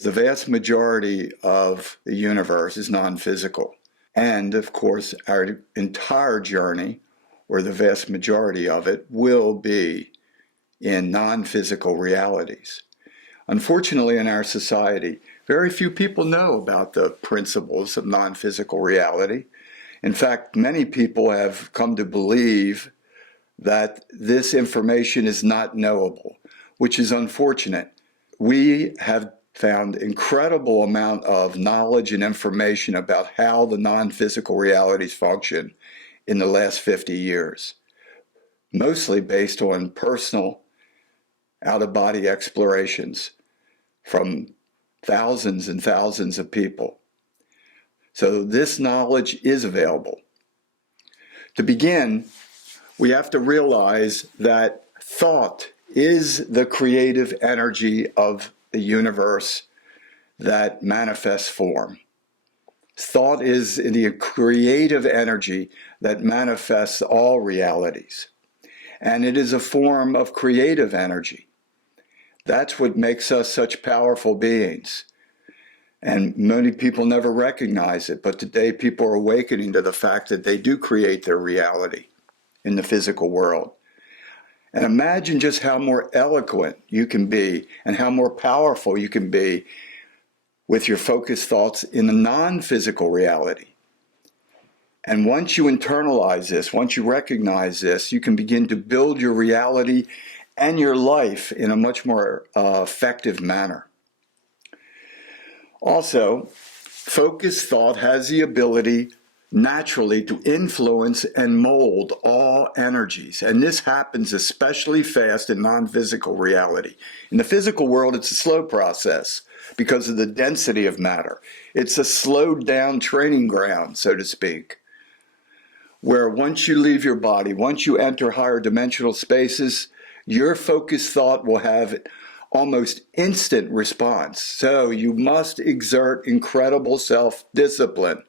The vast majority of the universe is non-physical. And of course, our entire journey, or the vast majority of it, will be in non-physical realities. Unfortunately, in our society, very few people know about the principles of non-physical reality. In fact, many people have come to believe that this information is not knowable, which is unfortunate. We have found incredible amount of knowledge and information about how the non-physical realities function in the last 50 years, mostly based on personal out-of-body explorations from thousands and thousands of people. So this knowledge is available. To begin, we have to realize that thought is the creative energy of the universe that manifests form. Thought is the creative energy that manifests all realities. And it is a form of creative energy. That's what makes us such powerful beings. And many people never recognize it, but today people are awakening to the fact that they do create their reality in the physical world. And imagine just how more eloquent you can be and how more powerful you can be with your focused thoughts in the non-physical reality. And once you internalize this, once you recognize this, you can begin to build your reality and your life in a much more effective manner. Also, focused thought has the ability naturally to influence and mold all energies. And this happens especially fast in non-physical reality. In the physical world, it's a slow process because of the density of matter. It's a slowed down training ground, so to speak, where once you leave your body, once you enter higher dimensional spaces, your focused thought will have almost instant response. So you must exert incredible self-discipline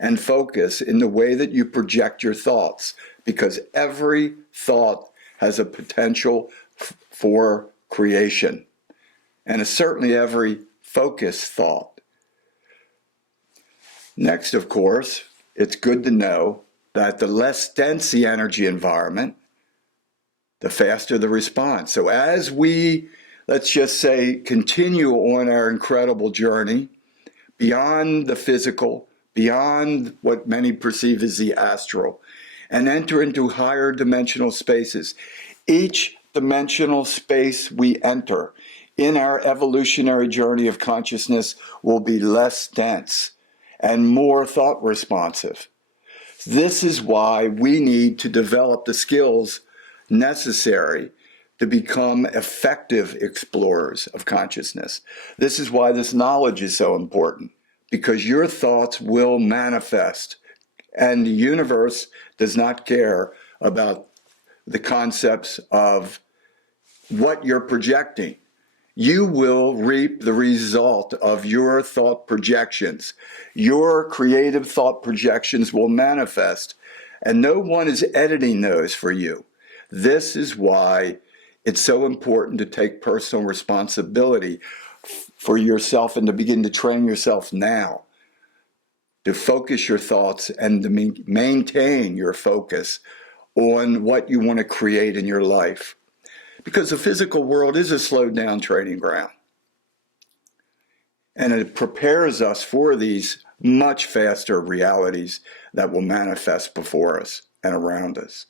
and focus in the way that you project your thoughts, because every thought has a potential for creation, and certainly every focused thought. Next, of course, it's good to know that the less dense the energy environment, the faster the response. So as we, let's just say, continue on our incredible journey beyond the physical, beyond what many perceive as the astral, and enter into higher dimensional spaces, each dimensional space we enter in our evolutionary journey of consciousness will be less dense and more thought responsive. This is why we need to develop the skills necessary to become effective explorers of consciousness. This is why this knowledge is so important, because your thoughts will manifest, and the universe does not care about the concepts of what you're projecting. You will reap the result of your thought projections. Your creative thought projections will manifest, and no one is editing those for you. This is why it's so important to take personal responsibility for yourself and to begin to train yourself now to focus your thoughts and to maintain your focus on what you want to create in your life. Because the physical world is a slowed down training ground. And it prepares us for these much faster realities that will manifest before us and around us.